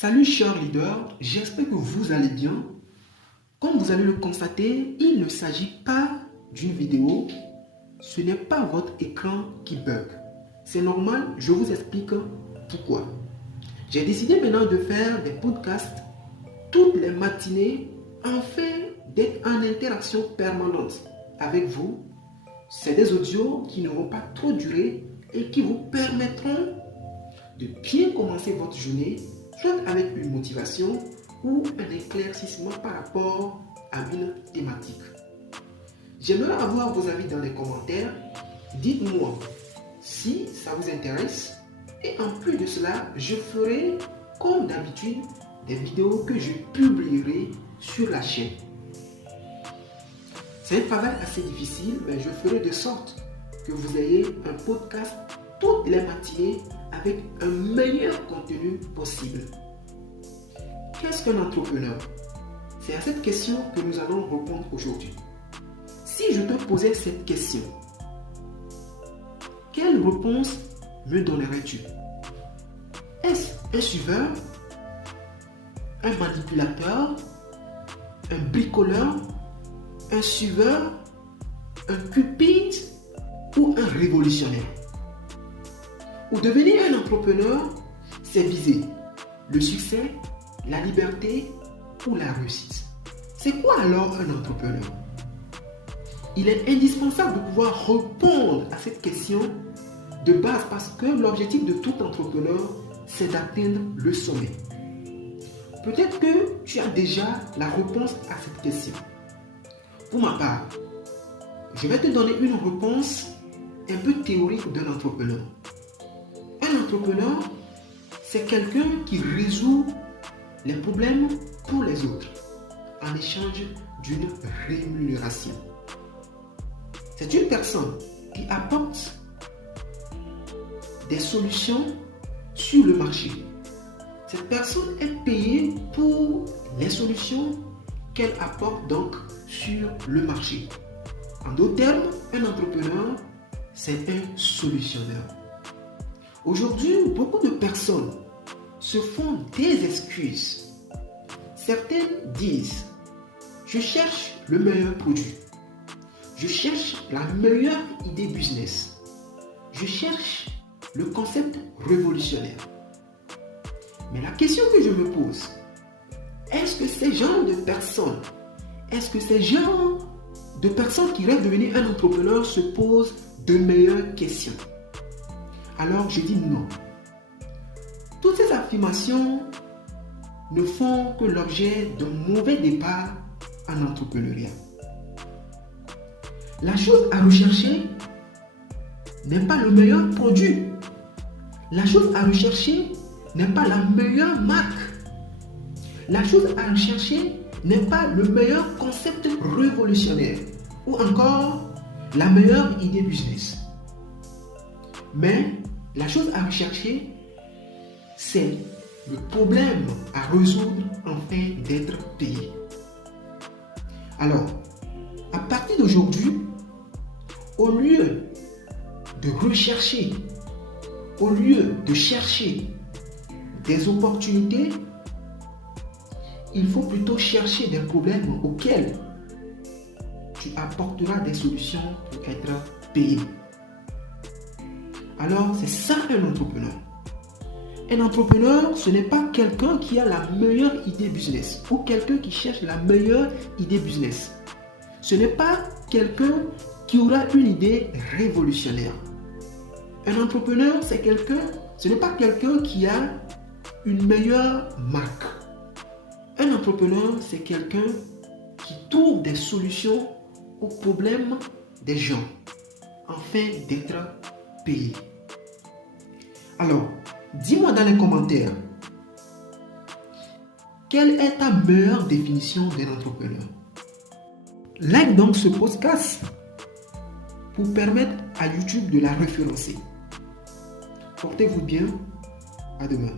Salut chers leaders, j'espère que vous allez bien. Comme vous allez le constater, il ne s'agit pas d'une vidéo, ce n'est pas votre écran qui bug. C'est normal, je vous explique pourquoi. J'ai décidé maintenant de faire des podcasts toutes les matinées afin d'être en interaction permanente avec vous. C'est des audios qui ne vont pas trop durer et qui vous permettront de bien commencer votre journée, soit avec une motivation ou un éclaircissement par rapport à une thématique. J'aimerais avoir vos avis dans les commentaires. Dites-moi si ça vous intéresse. Et en plus de cela, je ferai, comme d'habitude, des vidéos que je publierai sur la chaîne. C'est un travail assez difficile, mais je ferai de sorte que vous ayez un podcast toutes les matinées avec un meilleur contenu possible. Qu'est-ce qu'un entrepreneur? C'est à cette question que nous allons répondre aujourd'hui. Si je te posais cette question, quelle réponse me donnerais-tu? Est-ce un suiveur, un manipulateur, un bricoleur, un suiveur, un cupide ou un révolutionnaire? Pour devenir un entrepreneur, c'est viser le succès, la liberté ou la réussite. C'est quoi alors un entrepreneur? Il est indispensable de pouvoir répondre à cette question de base parce que l'objectif de tout entrepreneur, c'est d'atteindre le sommet. Peut-être que tu as déjà la réponse à cette question. Pour ma part, je vais te donner une réponse un peu théorique d'un entrepreneur. Un entrepreneur, c'est quelqu'un qui résout les problèmes pour les autres en échange d'une rémunération. C'est une personne qui apporte des solutions sur le marché. Cette personne est payée pour les solutions qu'elle apporte donc sur le marché. En d'autres termes, un entrepreneur, c'est un solutionneur. Aujourd'hui, beaucoup de personnes se font des excuses. Certaines disent, je cherche le meilleur produit. Je cherche la meilleure idée business. Je cherche le concept révolutionnaire. Mais la question que je me pose, est-ce que ces genres de personnes, qui rêvent de devenir un entrepreneur se posent de meilleures questions? Alors je dis non. Toutes ces affirmations ne font que l'objet d'un mauvais départ en entrepreneuriat. La chose à rechercher n'est pas le meilleur produit. La chose à rechercher n'est pas la meilleure marque. La chose à rechercher n'est pas le meilleur concept révolutionnaire ou encore la meilleure idée business. Mais la chose à rechercher, c'est le problème à résoudre afin d'être payé. Alors, à partir d'aujourd'hui, au lieu de rechercher, au lieu de chercher des opportunités, il faut plutôt chercher des problèmes auxquels tu apporteras des solutions pour être payé. Alors, c'est ça un entrepreneur. Un entrepreneur, ce n'est pas quelqu'un qui a la meilleure idée business ou quelqu'un qui cherche la meilleure idée business. Ce n'est pas quelqu'un qui aura une idée révolutionnaire. Un entrepreneur, ce n'est pas quelqu'un qui a une meilleure marque. Un entrepreneur, c'est quelqu'un qui trouve des solutions aux problèmes des gens afin d'être payé. Alors, dis-moi dans les commentaires, quelle est ta meilleure définition d'un entrepreneur? Like donc ce podcast pour permettre à YouTube de la référencer. Portez-vous bien, à demain.